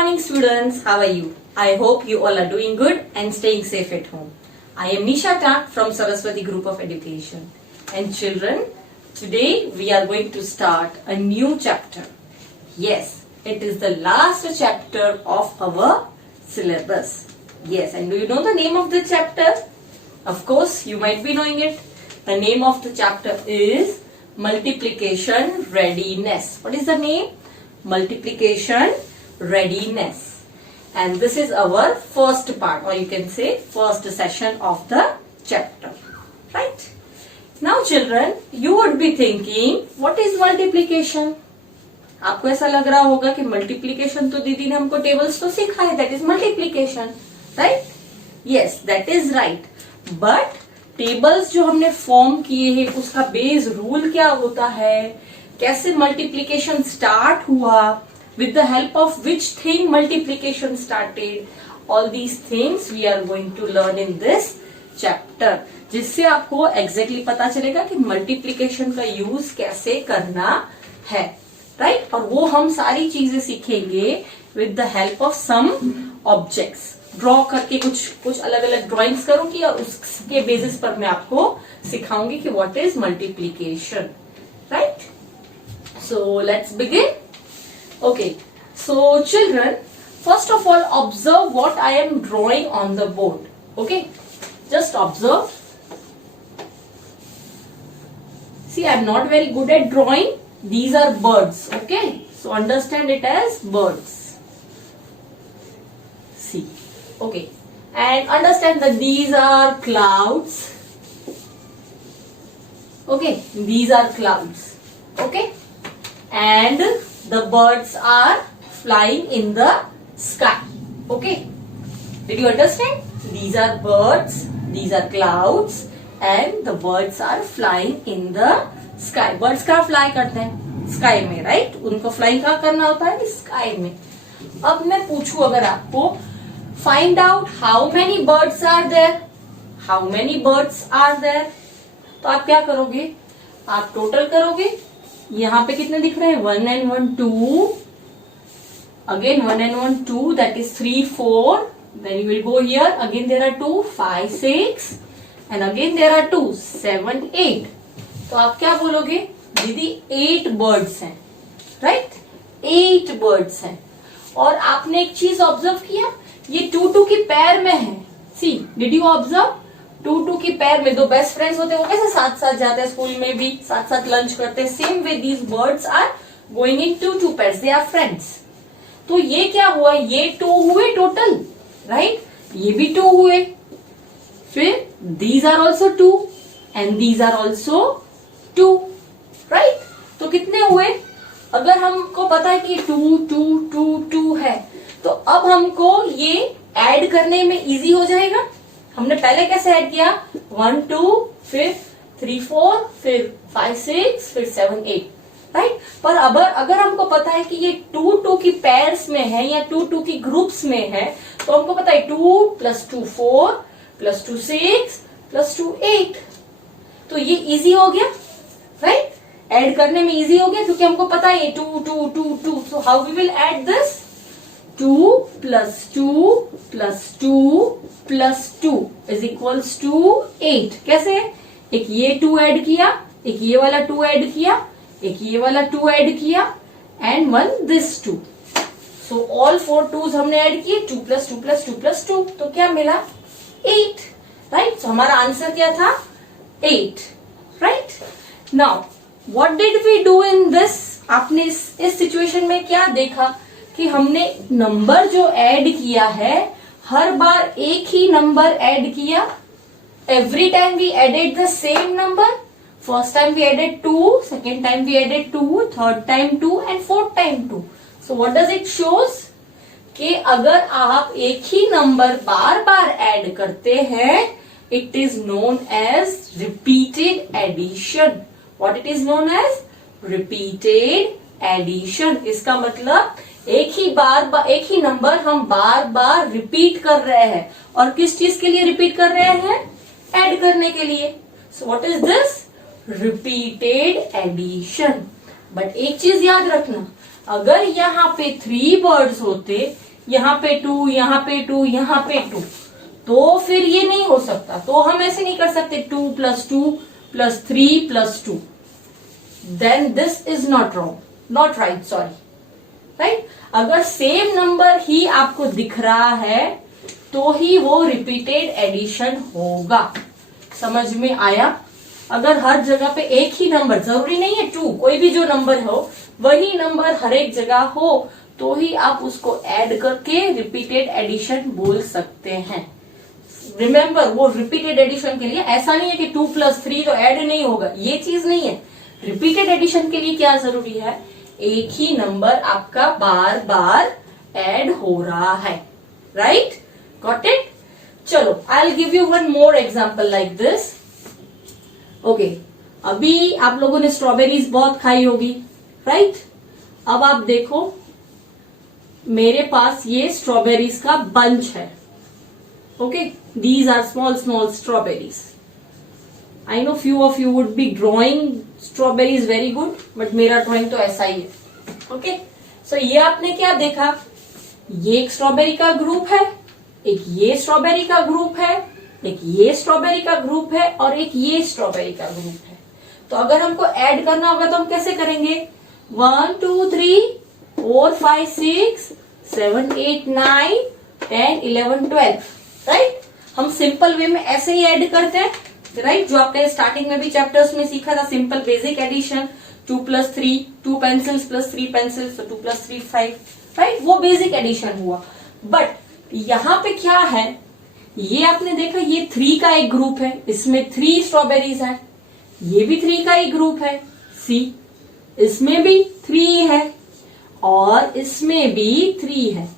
morning students, how are you? I hope you all are doing good and staying safe at home. I am Nisha Tak from Saraswati Group of Education. And children, today we are going to start a new chapter. Yes, it is the last chapter of our syllabus. Yes, and do you know the name of the chapter? Of course, you might be knowing it. The name of the chapter is Multiplication Readiness. What is the name? Multiplication Readiness. And this is our first part, or you can say first session of the chapter. Right? Now children, you would be thinking, what is multiplication? आपको ऐसा लग रहा होगा कि multiplication तो दीदी ने हमको टेबल्स तो सिखाए, that is multiplication, right? Yes, that is right. But tables जो हमने फॉर्म किए हैं उसका बेस रूल क्या होता है, कैसे मल्टीप्लीकेशन स्टार्ट हुआ, with the help of which thing multiplication started, all these things we are going to learn in this chapter, जिससे आपको exactly पता चलेगा कि मल्टीप्लीकेशन का यूज कैसे करना है, राइट? और वो हम सारी चीजें सीखेंगे with the help of some objects. Draw करके कुछ अलग अलग ड्रॉइंग्स करूंगी और उसके बेसिस पर मैं आपको सिखाऊंगी कि what is multiplication, right? So let's begin. Okay, so children, first of all observe what I am drawing on the board. Okay, just observe. See, I am not very good at drawing. These are birds. Okay, so understand it as birds. See, okay, and understand that these are clouds. Okay, these are clouds. Okay, and the birds are flying in the sky. Okay, did you understand? These are birds, these are clouds, and the birds are flying in the sky. Birds कहाँ fly करते हैं? Sky में, right? उनको flying कहाँ करना होता है? Sky में. अब मैं पूछूं अगर आपको, find out how many birds are there? How many birds are there? तो आप क्या करोगे? आप टोटल करोगे. यहाँ पे कितने दिख रहे हैं? 1 and 1 2, again 1 and 1 2, that is 3 4. Then you will go here, again there are 2 5 6, and again there are 2 7 8. तो आप क्या बोलोगे? दीदी 8 बर्ड्स हैं, राइट? 8 बर्ड्स हैं. और आपने एक चीज ऑब्जर्व किया, ये 2 2 की पैर में है. सी, डिड यू ऑब्जर्व? 2 2 की पैर में दो बेस्ट फ्रेंड्स होते हैं, वो कैसे साथ साथ जाते हैं स्कूल में भी, साथ साथ लंच करते हैं. Same way these birds are going in 2 2 pairs, they are friends. तो ये क्या हुआ? ये 2 हुए टोटल, राइट? ये भी 2 हुए. फिर these are also 2 and these are also 2, right? तो कितने हुए? अगर हमको पता है कि 2 2 2 2 है, तो अब हमको ये ऐड करने में इजी हो जाएगा. हमने पहले कैसे ऐड किया? 1 2, फिर 3 4, फिर 5 6, फिर 7 8, राइट? पर अगर हमको पता है कि ये 2 2 की पेयर्स में है या 2 2 की ग्रुप्स में है, तो हमको पता है 2 + 2 4 + 2 6 + 2 8. तो ये इजी हो गया, राइट? ऐड करने में इजी हो गया क्योंकि हमको पता है 2 2 2 2. So how we will add this? 2 + 2 + 2 + 2 is equals to 8. कैसे? एक ये 2 ऐड किया, एक ये वाला 2 ऐड किया, एक ये वाला 2 ऐड किया, and 1 this 2. So all 4 2s हमने ऐड किए, 2 + 2 + 2 + 2. तो क्या मिला? 8, राइट? सो हमारा आंसर क्या था? 8, right? Now what did we do in this? आपने इस सिचुएशन में क्या देखा कि हमने नंबर जो ऐड किया है, हर बार एक ही नंबर ऐड किया. Every time we added the same number. First time we added 2, second time we added 2, third time 2, and fourth time 2. So what does it shows? कि अगर आप एक ही नंबर बार बार ऐड करते हैं, it is known as repeated addition. What it is known as? Repeated addition. इसका मतलब एक ही नंबर हम बार बार रिपीट कर रहे हैं. और किस चीज के लिए रिपीट कर रहे हैं? ऐड करने के लिए. So what is this? Repeated addition. But एक चीज याद रखना, अगर यहाँ पे 3 बर्ड्स होते, यहाँ पे 2, यहाँ पे 2, यहाँ पे 2, तो फिर ये नहीं हो सकता। तो हम ऐसे नहीं कर सकते 2 + 2 + 3 + 2, then this is not wrong, not right, sorry, right. अगर सेम नंबर ही आपको दिख रहा है तो ही वो रिपीटेड एडिशन होगा। समझ में आया? अगर हर जगह पे एक ही नंबर, जरूरी नहीं है 2, कोई भी जो नंबर हो वही नंबर हर एक जगह हो तो ही आप उसको ऐड करके रिपीटेड एडिशन बोल सकते हैं। रिमेंबर, वो रिपीटेड एडिशन के लिए ऐसा नहीं है कि 2 + 3 तो ऐड नहीं होगा, ये चीज नहीं है। रिपीटेड एडिशन के लिए क्या जरूरी है? एक ही नंबर आपका बार बार ऐड हो रहा है, राइट? Got it? चलो, I will give you one more example like this. Okay, अभी आप लोगों ने स्ट्रॉबेरीज बहुत खाई होगी, राइट? अब आप देखो, मेरे पास ये स्ट्रॉबेरीज का बंच है। Okay, these are small small strawberries. I know few of you would be drawing strawberries very good, but मेरा ड्रॉइंग तो ऐसा ही है। ओके, सो ये आपने क्या देखा? ये एक स्ट्रॉबेरी का ग्रुप है, एक ये स्ट्रॉबेरी का ग्रुप है, एक ये स्ट्रॉबेरी का ग्रुप है और एक ये स्ट्रॉबेरी का ग्रुप है। तो अगर हमको ऐड करना होगा तो हम कैसे करेंगे? 1 2 3 4 5 6 7 8 9 10 11 12, राइट? हम सिंपल वे में ऐसे ही ऐड करते हैं, राइट? जो आपने स्टार्टिंग में भी चैप्टर्स में सीखा था, simple basic addition, 2 + 3, 2 pencils + 3 pencils, तो 2 + 3 5, राइट? वो बेसिक एडिशन हुआ। बट यहाँ पे क्या है, ये आपने देखा, ये 3 का एक ग्रुप है, इसमें 3 स्ट्रॉबेरीज है, ये भी 3 का ही ग्रुप है, सी, इसमें भी 3 है और इसमें भी 3 है।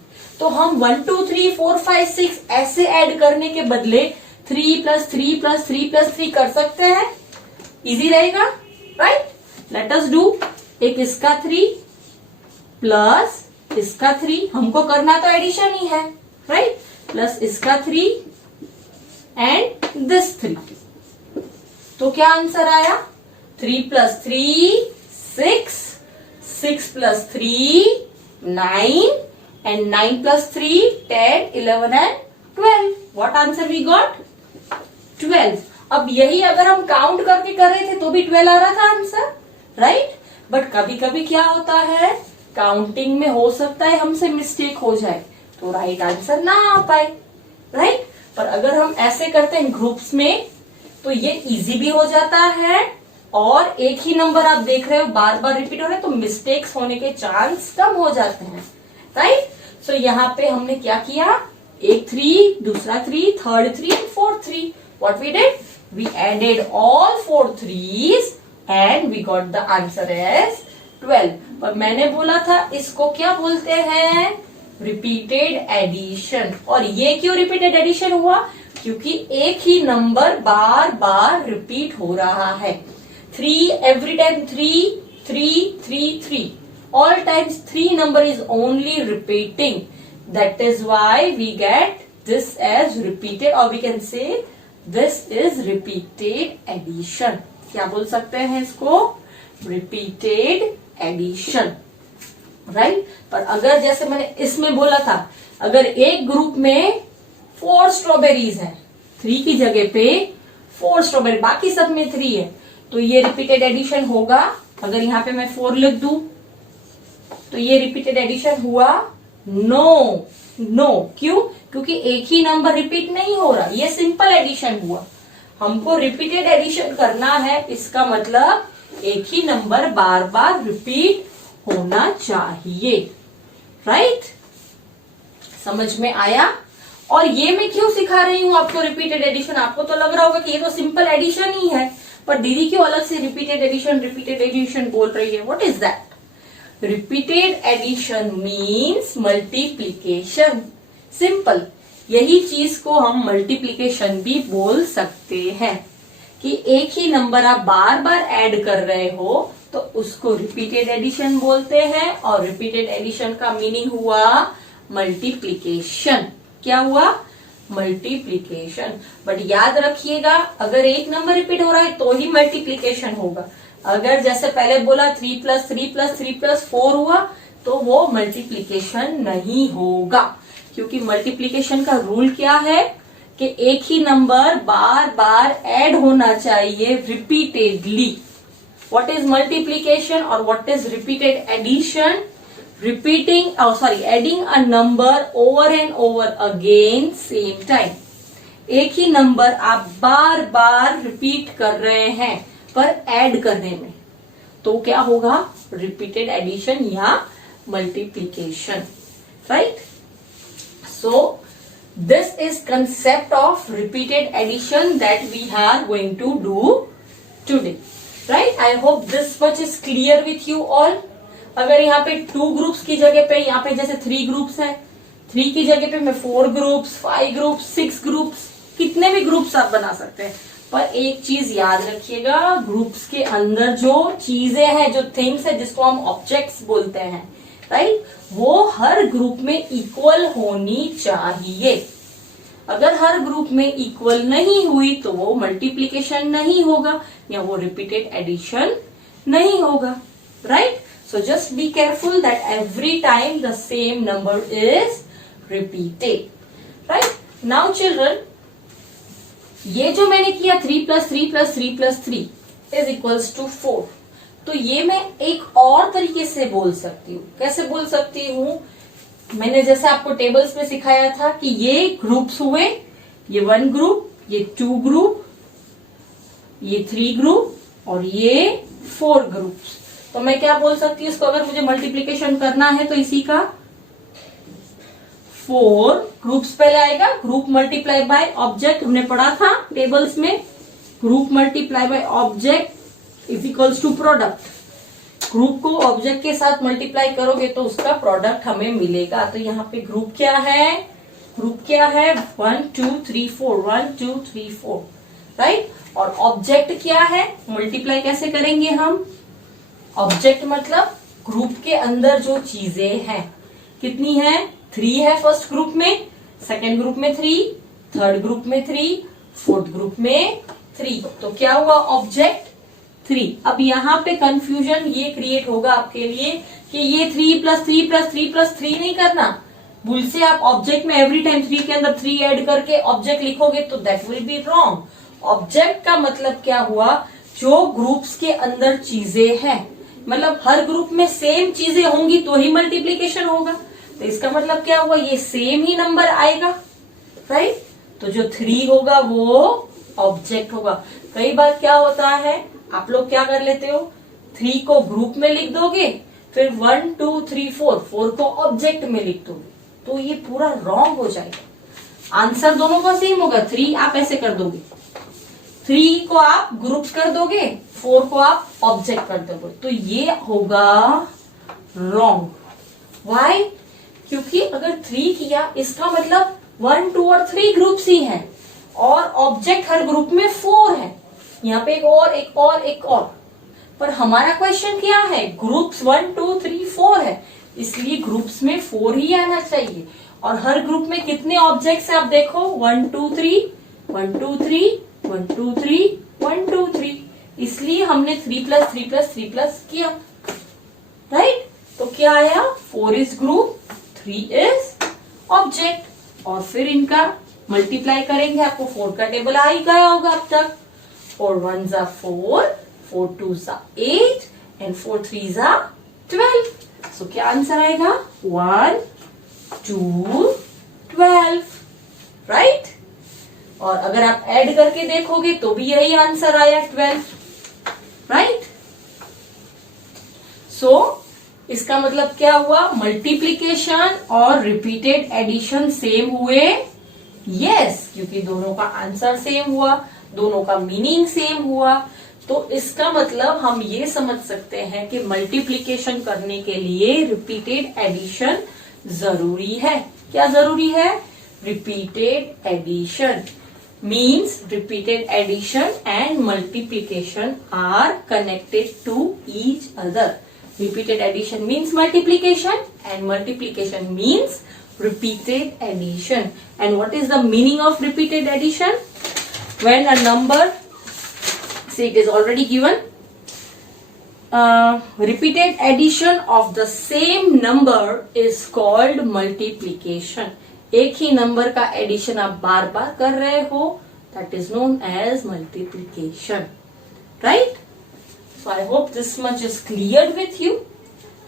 तो हम 1 2 3 4 5 6 ऐसे ऐड करने के बदले 3 + 3 + 3 + 3 कर सकते हैं। इजी रहेगा, राइट? Let us do. एक इसका 3 प्लस इसका 3, हमको करना तो एडिशन ही है, राइट? प्लस इसका 3 एंड दिस 3। तो क्या आंसर आया? 3 + 3 6, 6 + 3 9 and 9 + 3 10 11 and 12. What answer we got? 12. अब यही अगर हम काउंट करके कर रहे थे तो भी 12 आ रहा था आंसर, राइट? बट कभी कभी क्या होता है, काउंटिंग में हो सकता है हमसे मिस्टेक हो जाए तो राइट आंसर ना आ पाए, राइट? पर अगर हम ऐसे करते हैं ग्रुप्स में तो ये इजी भी हो जाता है और एक ही नंबर आप देख रहे हो बार बार रिपीट हो रहे हैं तो मिस्टेक्स होने के चांस कम हो जाते हैं, राइट? सो यहाँ पे हमने क्या किया, एक 3, दूसरा 3, third 3 and fourth 3. What we did? We added all 4 3s and we got the answer as 12. पर मैंने बोला था इसको क्या बोलते हैं? Repeated addition. और ये क्यों रिपीटेड एडिशन हुआ? क्योंकि एक ही नंबर बार बार रिपीट हो रहा है। 3 every time 3 3 3 3, all times 3 number is only repeating. That is why we get this as repeated, or we can say this is repeated addition. क्या बोल सकते हैं इसको? repeated addition, right? पर अगर जैसे मैंने इसमें बोला था, अगर एक ग्रुप में 4 स्ट्रॉबेरीज है, 3 की जगह पे 4 स्ट्रॉबेरी, बाकी सब में 3 है, तो ये रिपीटेड एडिशन होगा। अगर यहाँ पे मैं 4 लिख दूं तो ये रिपीटेड एडिशन हुआ? No, no. क्यों? क्योंकि एक ही नंबर रिपीट नहीं हो रहा, ये सिंपल एडिशन हुआ। हमको रिपीटेड एडिशन करना है, इसका मतलब एक ही नंबर बार बार रिपीट होना चाहिए, राइट? समझ में आया? और ये मैं क्यों सिखा रही हूं आपको रिपीटेड एडिशन? आपको तो लग रहा होगा कि ये तो सिंपल एडिशन ही है, पर दीदी क्यों अलग से रिपीटेड एडिशन बोल रही है? What is that? Repeated addition means multiplication. Simple, यही चीज को हम मल्टीप्लीकेशन भी बोल सकते हैं कि एक ही नंबर आप बार बार ऐड कर रहे हो तो उसको रिपीटेड एडिशन बोलते हैं। और रिपीटेड एडिशन का मीनिंग हुआ मल्टीप्लीकेशन। क्या हुआ? मल्टीप्लीकेशन। बट याद रखिएगा, अगर एक नंबर रिपीट हो रहा है तो ही मल्टीप्लीकेशन होगा। अगर जैसे पहले बोला 3 + 3 + 3 + 4 हुआ तो वो मल्टीप्लीकेशन नहीं होगा। क्योंकि मल्टीप्लीकेशन का रूल क्या है कि एक ही नंबर बार बार ऐड होना चाहिए रिपीटेडली. व्हाट इज मल्टीप्लीकेशन और what is repeated addition? Adding a number over and over again same time. एक ही नंबर आप बार बार रिपीट कर रहे हैं पर ऐड करने में, तो क्या होगा? रिपीटेड एडिशन या multiplication. Right? So this is concept of repeated addition that we are going to do today. Right? I hope this much is clear with you all. अगर यहाँ पे 2 ग्रुप्स की जगह पे, यहाँ पे जैसे 3 ग्रुप्स है, 3 की जगह पे मैं 4 ग्रुप्स, 5 ग्रुप्स, 6 ग्रुप्स, कितने भी ग्रुप्स आप बना सकते हैं. पर एक चीज याद रखिएगा, ग्रुप्स के अंदर जो चीजें हैं, जो थिंग्स है, जिसको हम ऑब्जेक्ट्स बोलते हैं, राइट, वो हर ग्रुप में इक्वल होनी चाहिए. अगर हर ग्रुप में इक्वल नहीं हुई तो वो मल्टीप्लीकेशन नहीं होगा या वो रिपीटेड एडिशन नहीं होगा. Right? So just be careful that every time the same number is repeated. Right? Now children, ये जो मैंने किया 3 + 3 + 3 + 3 इज इक्वल्स टू 4. तो ये मैं एक और तरीके से बोल सकती हूँ. कैसे बोल सकती हूँ? मैंने जैसे आपको टेबल्स में सिखाया था कि ये ग्रुप्स हुए, ये 1 ग्रुप, ये 2 ग्रुप, ये 3 ग्रुप और ये 4 ग्रुप्स. तो मैं क्या बोल सकती हूँ इसको? अगर मुझे मल्टीप्लीकेशन करना है तो इसी का 4 ग्रुप्स पहले आएगा. ग्रुप मल्टीप्लाई बाय ऑब्जेक्ट हमने पढ़ा था टेबल्स में. Group multiply by object is equals to product. Group को ऑब्जेक्ट के साथ मल्टीप्लाई करोगे तो उसका प्रोडक्ट हमें मिलेगा. तो यहाँ पे ग्रुप क्या है? ग्रुप क्या है? 1 2 3 4. 1 2 3 4. राइट? और ऑब्जेक्ट क्या है? मल्टीप्लाई कैसे करेंगे हम? ऑब्जेक्ट मतलब ग्रुप के अंदर जो चीजें हैं. कितनी है? 3 है फर्स्ट ग्रुप में, सेकेंड ग्रुप में 3, थर्ड ग्रुप में 3, फोर्थ ग्रुप में 3. तो क्या हुआ? ऑब्जेक्ट 3. अब यहाँ पे कंफ्यूजन ये क्रिएट होगा आपके लिए कि ये 3 + 3 + 3 + 3 नहीं करना. भूल से आप ऑब्जेक्ट में एवरी टाइम 3 के अंदर 3 ऐड करके ऑब्जेक्ट लिखोगे तो that will be wrong. Object का मतलब क्या हुआ? जो ग्रुप्स के अंदर चीजें हैं, मतलब हर ग्रुप में सेम चीजें होंगी तो ही मल्टीप्लीकेशन होगा. तो इसका मतलब क्या हुआ? ये सेम ही नंबर आएगा. राइट? तो जो 3 होगा वो ऑब्जेक्ट होगा. कई बार क्या होता है, आप लोग क्या कर लेते हो, 3 को ग्रुप में लिख दोगे, फिर 1 2 3 4 4 को ऑब्जेक्ट में लिख दोगे, तो ये पूरा रॉन्ग हो जाएगा. आंसर दोनों का सेम होगा. 3 आप ऐसे कर दोगे, 3 को आप ग्रुप कर दोगे, 4 को आप ऑब्जेक्ट कर दोगे, तो ये होगा रॉन्ग. व्हाई? क्योंकि अगर 3 किया इसका मतलब 1 2 और 3 ग्रुप्स ही हैं और ऑब्जेक्ट हर ग्रुप में 4 है. यहाँ पे एक और एक और एक और. पर हमारा क्वेश्चन क्या है? ग्रुप्स 1 2 3 4 है, इसलिए ग्रुप्स में 4 ही आना चाहिए. और हर ग्रुप में कितने ऑब्जेक्ट्स हैं आप देखो, 1 2 3 1 2 3 1 2 3 1 2 3. इसलिए हमने 3 + 3 + 3 + किया. राइट? तो क्या आया? 4 इज ग्रुप, 3 इज ऑब्जेक्ट. और फिर इनका मल्टीप्लाई करेंगे, आपको 4 का टेबल आ ही गया होगा अब तक. 4 1s are 4, 4 2s are 8 and 4 3s are 12. So क्या आंसर आएगा? 1 2 12. राइट? और अगर आप ऐड करके देखोगे तो भी यही आंसर आया 12. राइट? सो इसका मतलब क्या हुआ? मल्टीप्लीकेशन और रिपीटेड एडिशन सेम हुए. यस, क्योंकि दोनों का आंसर सेम हुआ, दोनों का मीनिंग सेम हुआ. तो इसका मतलब हम ये समझ सकते हैं कि मल्टीप्लीकेशन करने के लिए रिपीटेड एडिशन जरूरी है. क्या जरूरी है? Repeated addition means repeated addition and multiplication are connected to each other. Repeated addition means multiplication and multiplication means repeated addition. And what is the meaning of repeated addition? When a number, see it is already given, repeated addition of the same number is called multiplication. एक ही number का addition आप बार बार कर रहे हो, that is known as multiplication, right? So I hope this much is clear with you,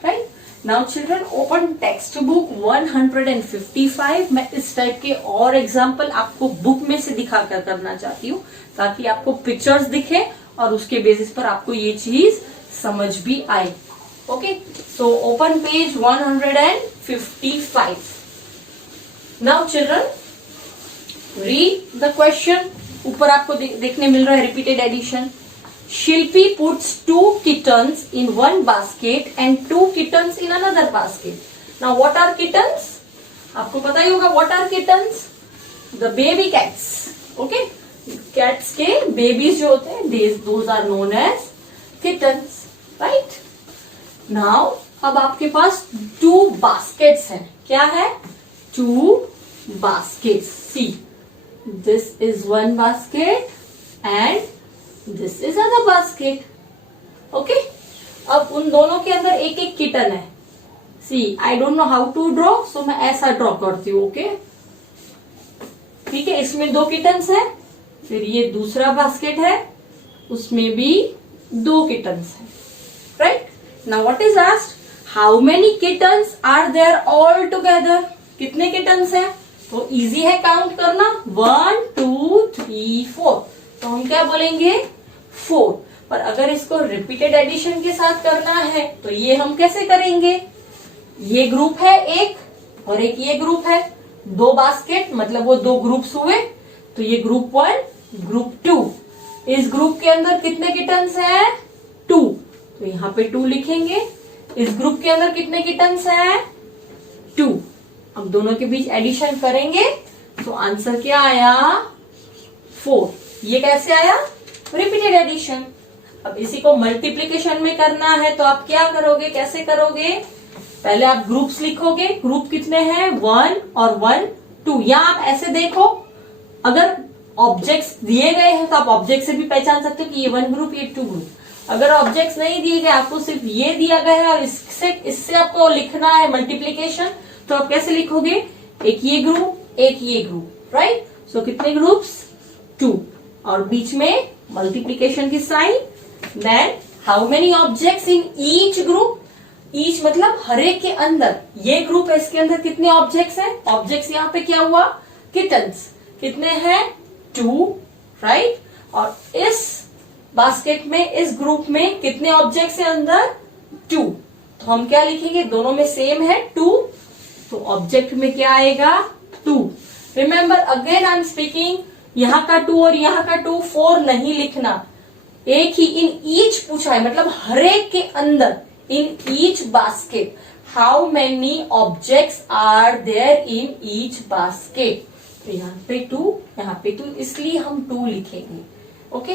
right? Now children open text book 155। मैं इस type के और एग्जाम्पल आपको बुक में से दिखा कर करना चाहती हूँ, ताकि आपको पिक्चर्स दिखे और उसके बेसिस पर आपको ये चीज समझ भी आए। Okay, so open page 155। Now children read the question. ऊपर आपको देखने मिल रहा है repeated addition. Shilpi puts 2 kittens in one basket and 2 kittens in another basket. Now what are kittens? आपको पता ही होगा what are kittens? The baby cats. Okay? Cats के babies जो होते हैं, those are known as kittens. Right? Now अब आपके पास 2 baskets हैं। क्या है? 2 baskets. See, this is one basket and this is other basket. Okay, अब उन दोनों के अंदर एक एक किटन है। See I don't know how to draw, so मैं ऐसा ड्रॉ करती हूँ। ओके, ठीक है, इसमें 2 किटन्स है। फिर ये दूसरा बास्केट है, उसमें भी 2 किटन्स है, right? Now what is asked, how many kittens are there all together? कितने किटन्स है? तो इजी है काउंट करना, 1 2 3 4। तो हम क्या बोलेंगे? 4। पर अगर इसको रिपीटेड एडिशन के साथ करना है तो ये हम कैसे करेंगे? ये ग्रुप है एक और एक ये ग्रुप है, 2 बास्केट, मतलब वो 2 ग्रुप्स हुए। तो ये ग्रुप 1 ग्रुप 2। इस ग्रुप के अंदर कितने किटन्स हैं? 2। तो यहाँ पे 2 लिखेंगे। इस ग्रुप के अंदर कितने किटन्स हैं? 2। अब दोनों के बीच एडिशन करेंगे तो आंसर क्या आया? 4। ये कैसे आया? Repeated addition. अब इसी को मल्टीप्लीकेशन में करना है तो आप क्या करोगे, कैसे करोगे? पहले आप ग्रुप्स लिखोगे। ग्रुप कितने हैं? 1 और 1 2। या आप ऐसे देखो, अगर ऑब्जेक्ट्स दिए गए हैं तो आप ऑब्जेक्ट से भी पहचान सकते हो कि ये 1 ग्रुप, ये 2 ग्रुप। अगर ऑब्जेक्ट्स नहीं दिए गए, आपको सिर्फ ये दिया गया है और इससे आपको लिखना है मल्टीप्लीकेशन, तो आप कैसे लिखोगे? एक ये ग्रुप, एक ये ग्रुप, राइट? सो कितने ग्रुप्स? 2। और बीच में मल्टीप्लीकेशन की sign. Then how many objects in each group? Each मतलब हर एक के अंदर। ये ग्रुप है, इसके अंदर कितने ऑब्जेक्ट्स हैं? ऑब्जेक्ट्स यहाँ पे क्या हुआ? किटन्स। कितने हैं? 2, राइट? और इस बास्केट में, इस ग्रुप में कितने ऑब्जेक्ट्स हैं अंदर? 2। तो हम क्या लिखेंगे? दोनों में सेम है 2, तो ऑब्जेक्ट में क्या आएगा? 2। Remember again I am speaking, यहाँ का 2 और यहाँ का 2, 4 नहीं लिखना। एक ही, इन ईच पूछा है, मतलब हर एक के अंदर, in each basket how many objects are there in each basket? तो यहाँ पे 2, यहाँ पे 2, इसलिए हम 2 लिखेंगे। Okay,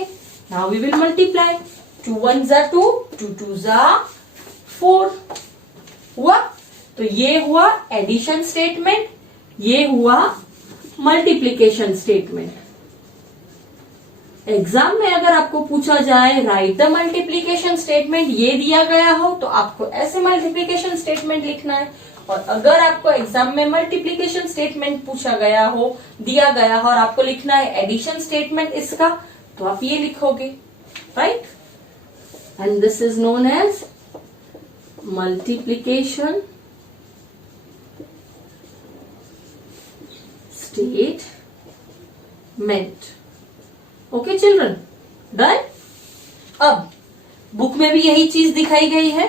now we will multiply. 2 1s are 2, 2 2s are 4। हुआ? तो ये हुआ एडिशन स्टेटमेंट, ये हुआ मल्टीप्लीकेशन स्टेटमेंट। एग्जाम में अगर आपको पूछा जाए राइट द मल्टीप्लीकेशन स्टेटमेंट, ये दिया गया हो तो आपको ऐसे मल्टीप्लीकेशन स्टेटमेंट लिखना है। और अगर आपको एग्जाम में मल्टीप्लीकेशन स्टेटमेंट पूछा गया हो, दिया गया हो और आपको लिखना है एडिशन स्टेटमेंट इसका, तो आप ये लिखोगे, right? And this is known as multiplication statement. Okay children, done? अब बुक में भी यही चीज दिखाई गई है।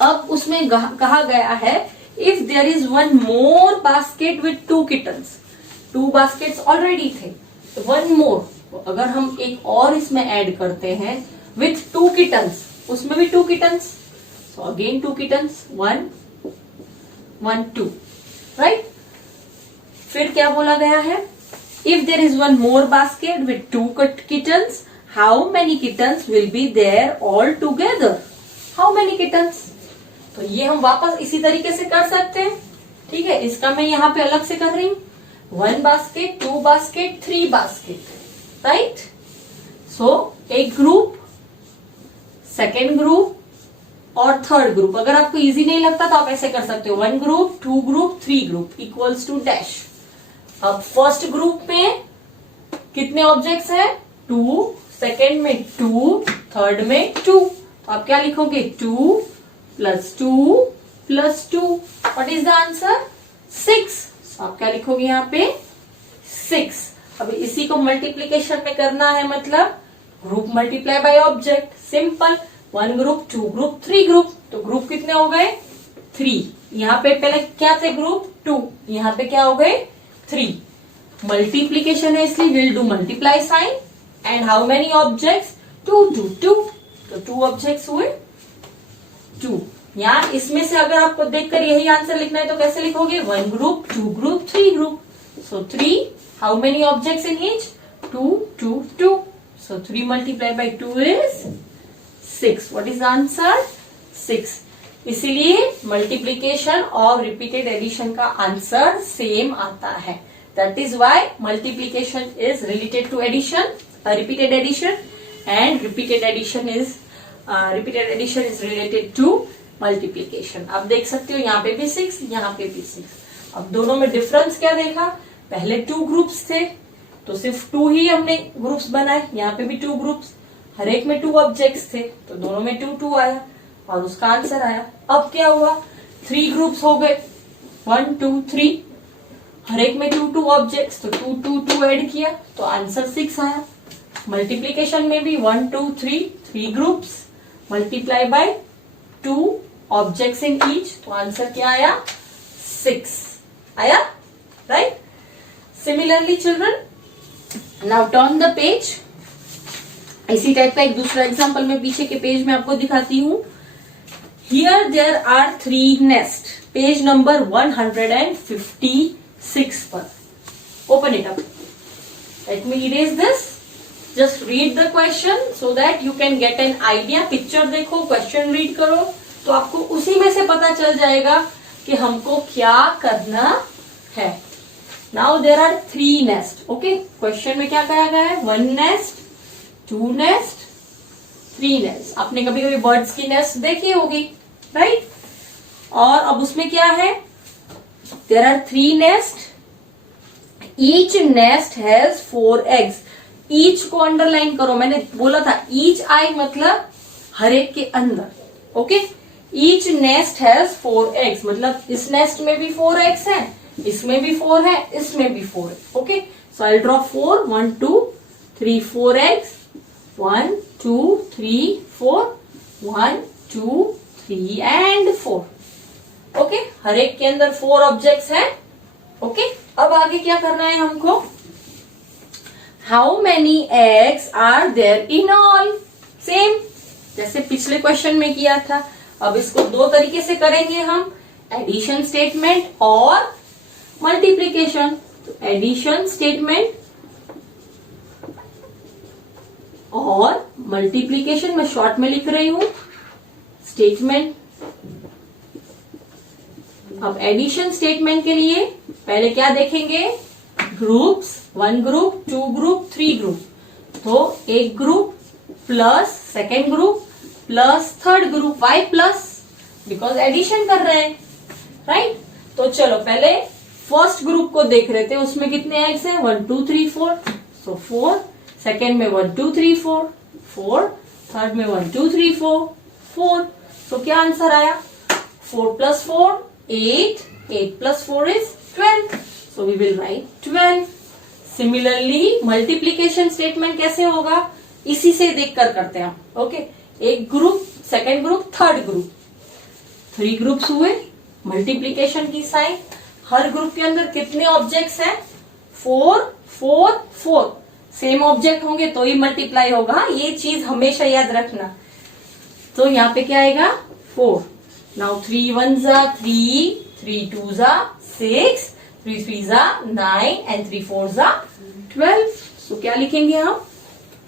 अब उसमें कहा गया है if there is 1 more basket with 2 kittens. 2 baskets already थे, तो 1 मोर, तो अगर हम एक और इसमें ऐड करते हैं विथ 2 किटन्स, उसमें भी 2 kittens, so again 2 kittens, 1 1 2, right? फिर क्या बोला गया है? If there is 1 more basket with 2 kittens, how many kittens will be there all together? How many kittens? तो ये हम वापस इसी तरीके से कर सकते हैं, ठीक है? इसका मैं यहाँ पे अलग से कर रही हूँ। 1 basket, 2 basket, 3 basket, राइट? सो एक ग्रुप, सेकेंड ग्रुप, और थर्ड ग्रुप। अगर आपको इजी नहीं लगता तो आप ऐसे कर सकते हो, 1 group, 2 group, 3 group equals to dash. अब फर्स्ट ग्रुप में कितने ऑब्जेक्ट्स हैं? 2, सेकेंड में 2, थर्ड में 2। तो आप क्या लिखोगे? 2 plus 2 plus 2, what is the answer? 6। आप क्या लिखोगे यहाँ पे? 6। अब इसी को मल्टीप्लीकेशन में करना है, मतलब group multiply by object, simple. 1 group, 2 group, 3 group. तो ग्रुप कितने हो गए? 3। यहाँ पे पहले क्या थे? ग्रुप 2। यहाँ पे क्या हो गए? 3। मल्टीप्लीकेशन है इसलिए will do multiply sign. And how many objects? 2 2 2। तो 2 ऑब्जेक्ट्स हुए 2। यहाँ इसमें से अगर आपको देखकर यही आंसर लिखना है तो कैसे लिखोगे? 1 group, 2 group, 3 group. So 3, how many objects in each? 2 2 2। So 3 multiplied by 2 is 6. What is the answer? 6. इसीलिए मल्टीप्लीकेशन और रिपीटेड एडिशन का आंसर सेम आता है। That is why multiplication is related to addition, repeated addition, and repeated addition is related to multiplication. अब देख सकते हो यहाँ पे भी 6, यहाँ पे भी 6। अब दोनों में डिफरेंस क्या देखा? पहले 2 ग्रुप्स थे तो सिर्फ 2 ही हमने ग्रुप्स बनाए, यहाँ पे भी 2 ग्रुप्स, हर एक में 2 ऑब्जेक्ट्स थे तो दोनों में 2 2 आया और उसका आंसर आया। अब क्या हुआ? 3 ग्रुप्स हो गए, 1 2 3, हर एक में 2 2 ऑब्जेक्ट्स, तो 2 2 2 ऐड किया तो आंसर 6 आया। मल्टीप्लीकेशन में भी 1 2 3, 3 groups multiply by 2 objects in each, तो आंसर क्या आया? 6 आया, right? Similarly children, now turn the page. इसी टाइप का एक दूसरा एग्जांपल मैं पीछे के पेज में आपको दिखाती हूँ। Here there are 3 nest, page number 156 पर। Open it up, let me erase this, just read the question so that you can get an idea. Picture देखो, क्वेश्चन रीड करो, तो आपको उसी में से पता चल जाएगा कि हमको क्या करना है। Now there are 3 nest. Okay, question में क्या कहा गया है? 1 nest, 2 nest, 3 nest. आपने कभी कभी बर्ड्स की नेस्ट देखी होगी, राइट? और अब उसमें क्या है? There are 3 nest. Each nest has 4 eggs. Each को अंडरलाइन करो, मैंने बोला था each I मतलब हर एक के अंदर। Okay, Each nest has 4 eggs, मतलब इस नेस्ट में भी 4 eggs हैं, इसमें भी 4 है, इसमें भी 4 है। Okay, so I draw 4, 1 2 3 4 eggs, 1 2 3 4, 1 2 3 and 4। Okay, हर एक के अंदर 4 ऑब्जेक्ट्स हैं। ओके, अब आगे क्या करना है हमको? How many eggs are there in all? Same जैसे पिछले क्वेश्चन में किया था। अब इसको 2 तरीके से करेंगे हम, एडिशन स्टेटमेंट और मल्टीप्लीकेशन। तो एडिशन स्टेटमेंट और मल्टीप्लीकेशन मैं शॉर्ट में लिख रही हूं, स्टेटमेंट। अब एडिशन स्टेटमेंट के लिए पहले क्या देखेंगे? Groups, 1 group, 2 group, 3 group. तो एक group plus second group plus third group, why plus, because addition कर रहे हैं, राइट? तो चलो पहले फर्स्ट ग्रुप को देख रहे थे, उसमें कितने एग्स हैं? 1 2 3 4, सो 4। सेकेंड में 1 2 3 4 4, थर्ड में 1 2 3 4 4। तो क्या आंसर आया? 4 plus 4 8, 8 plus 4 is 12, so we will write 12। Similarly multiplication statement कैसे होगा? इसी से देखकर करते हैं हम। ओके, एक group, second group, third group, 3 groups हुए, मल्टीप्लीकेशन की साइन। हर ग्रुप के अंदर कितने ऑब्जेक्ट्स हैं? 4 4 4। सेम ऑब्जेक्ट होंगे तो ही मल्टीप्लाई होगा, ये चीज हमेशा याद रखना। तो यहाँ पे क्या आएगा? 4। नाउ 3 1 जा 3, 3 2 जा 6, 3 3 जा 9 एंड 3 4 जा 12। सो क्या लिखेंगे हम?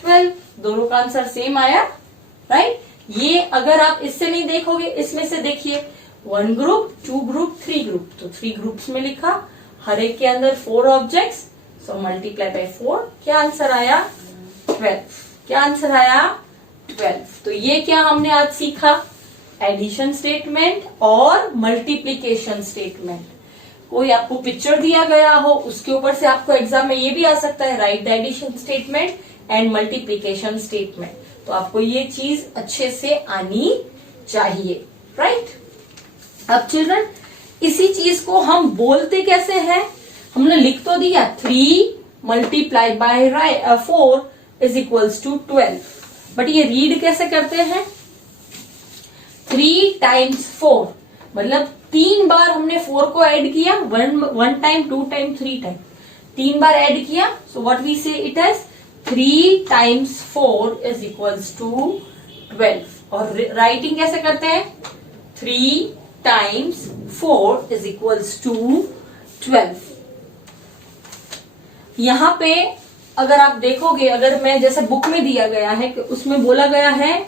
12। दोनों का आंसर सेम आया, राइट? ये अगर आप इससे नहीं देखोगे, इसमें से देखिए, 1 ग्रुप, 2 ग्रुप, 3 ग्रुप, तो 3 ग्रुप्स में लिखा, हर एक के अंदर 4 ऑब्जेक्ट्स, सो मल्टीप्लाई बाय 4। क्या आंसर आया? 12। क्या आंसर आया? 12। तो ये क्या हमने आज सीखा? एडिशन स्टेटमेंट और मल्टीप्लीकेशन स्टेटमेंट। कोई आपको पिक्चर दिया गया हो, उसके ऊपर से आपको एग्जाम में ये भी आ सकता है, write the addition statement and multiplication statement. तो आपको ये चीज अच्छे से आनी चाहिए, राइट। अब चिल्ड्रन, इसी चीज को हम बोलते कैसे हैं? हमने लिख तो दिया 3 multiply by 4 is equals to 12, but ये रीड कैसे करते हैं? 3 टाइम्स 4, मतलब 3 बार हमने 4 को ऐड किया, 1 टाइम, 2 टाइम, 3 टाइम, 3 बार ऐड किया। So what we say it as 3 times 4 is equals to 12। और राइटिंग कैसे करते हैं? 3 टाइम्स 4 इज इक्वल्स टू 12। यहां पे अगर आप देखोगे, अगर मैं जैसे बुक में दिया गया है कि उसमें बोला गया है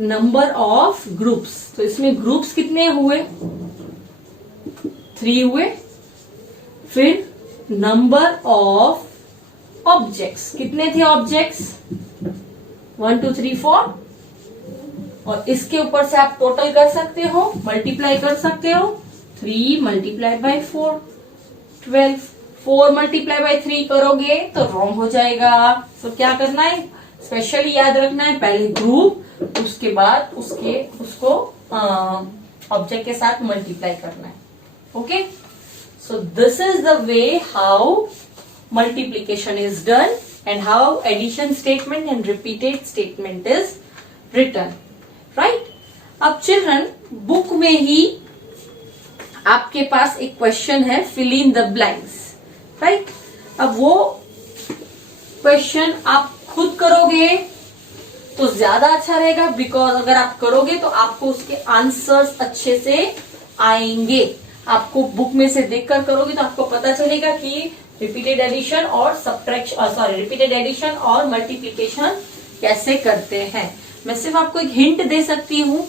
नंबर ऑफ ग्रुप्स, तो इसमें ग्रुप्स कितने हुए? 3 हुए। फिर नंबर ऑफ ऑब्जेक्ट्स कितने थे? ऑब्जेक्ट्स 1 2 3 4, और इसके ऊपर से आप टोटल कर सकते हो, मल्टीप्लाई कर सकते हो। 3 मल्टीप्लाई बाय 4 12, 4 मल्टीप्लाई बाय 3 करोगे तो रॉन्ग हो जाएगा। तो क्या करना है? स्पेशली याद रखना है, पहले ग्रुप, उसके बाद उसको ऑब्जेक्ट के साथ मल्टीप्लाई करना है। Okay, so this is the way how multiplication is done and how addition statement and repeated statement is written, right. अब चिल्ड्रन, बुक में ही आपके पास एक क्वेश्चन है, fill in the blanks, right. अब वो क्वेश्चन आप खुद करोगे तो ज्यादा अच्छा रहेगा, बिकॉज अगर आप करोगे तो आपको उसके आंसर्स अच्छे से आएंगे। आपको बुक में से देखकर करोगे तो आपको पता चलेगा कि रिपीटेड एडिशन और रिपीटेड एडिशन और मल्टीप्लीकेशन कैसे करते हैं। मैं सिर्फ आपको एक हिंट दे सकती हूं,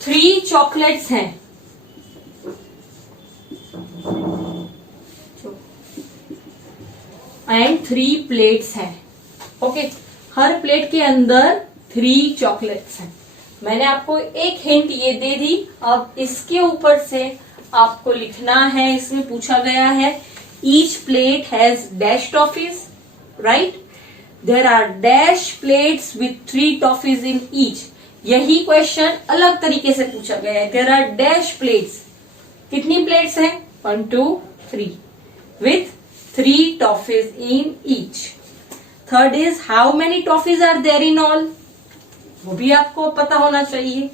3 चॉकलेट्स हैं, एंड 3 प्लेट्स हैं। ओके, हर प्लेट के अंदर 3 चॉकलेट्स हैं। मैंने आपको एक हिंट ये दे दी। अब इसके ऊपर से आपको लिखना है, इसमें पूछा गया है each plate has dash toffees, right. There are dash plates with 3 toffees in each. यही क्वेश्चन अलग तरीके से पूछा गया है। देयर आर डैश प्लेट्स, कितनी प्लेट्स हैं? 1 2 3 with 3 toffees in each. Third is how many toffees are there in all, वो भी आपको पता होना चाहिए।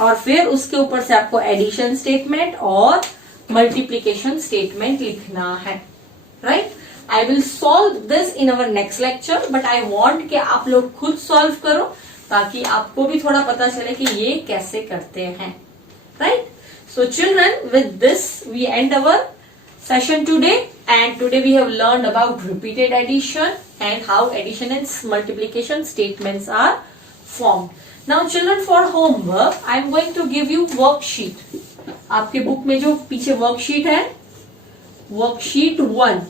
और फिर उसके ऊपर से आपको एडिशन स्टेटमेंट और मल्टीप्लीकेशन स्टेटमेंट लिखना है, right. I will solve this in our next lecture, but I want कि आप लोग खुद सॉल्व करो ताकि आपको भी थोड़ा पता चले कि ये कैसे करते हैं, right. So children, with this we end our session today, and today we have learned about repeated addition and how addition and multiplication statements are formed. Now children, for homework I am going to give you worksheet. आपके book में जो पीछे worksheet है, worksheet 1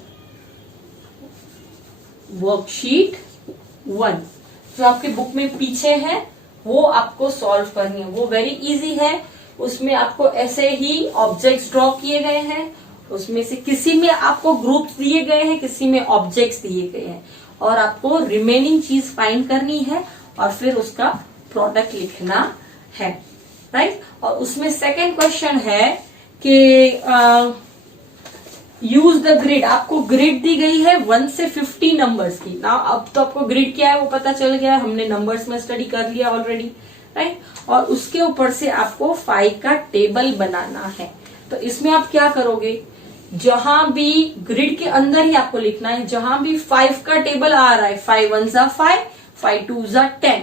जो आपके book में पीछे है वो आपको सॉल्व करनी है। वो वेरी इजी है। उसमें आपको ऐसे ही ऑब्जेक्ट्स ड्रॉ किए गए हैं, उसमें से किसी में आपको ग्रुप्स दिए गए हैं, किसी में ऑब्जेक्ट्स दिए गए हैं, और आपको रिमेनिंग चीज फाइंड करनी है और फिर उसका प्रोडक्ट लिखना है, राइट। और उसमें सेकंड क्वेश्चन है कि यूज द ग्रिड। आपको ग्रिड दी गई है 1 से 50 नंबर्स की। ना अब तो आपको ग्रिड क्या है वो पता चल गया है, हमने नंबर्स में स्टडी कर लिया ऑलरेडी, राइट। और उसके ऊपर से आपको 5 का टेबल बनाना है। तो इसमें आप क्या करोगे, जहां भी ग्रिड के अंदर ही आपको लिखना है, जहां भी 5 का टेबल आ रहा है, 5 1 जा 5, 5 2 जा 10,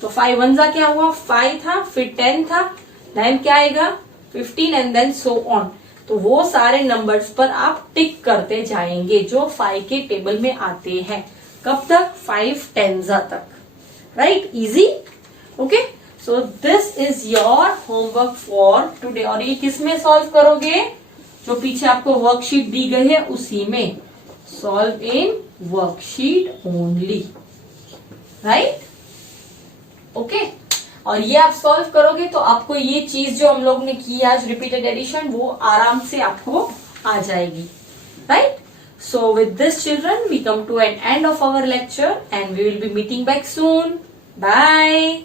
तो 5 1 जा क्या हुआ 5 था, फिर 10 था, देन क्या आएगा 15 एंड देन सो ऑन। तो वो सारे नंबर्स पर आप टिक करते जाएंगे जो 5 के टेबल में आते हैं। कब तक? 5 10 जा तक, right. Easy, okay. So this is your homework for today. और ये किस में सॉल्व करोगे? जो पीछे आपको वर्कशीट दी गई है उसी में। Solve in worksheet only, right, okay. और ये आप सॉल्व करोगे तो आपको ये चीज जो हम लोग ने की आज रिपीटेड एडिशन वो आराम से आपको आ जाएगी, right? So with this children we come to an end of our lecture and we will be meeting back soon. Bye.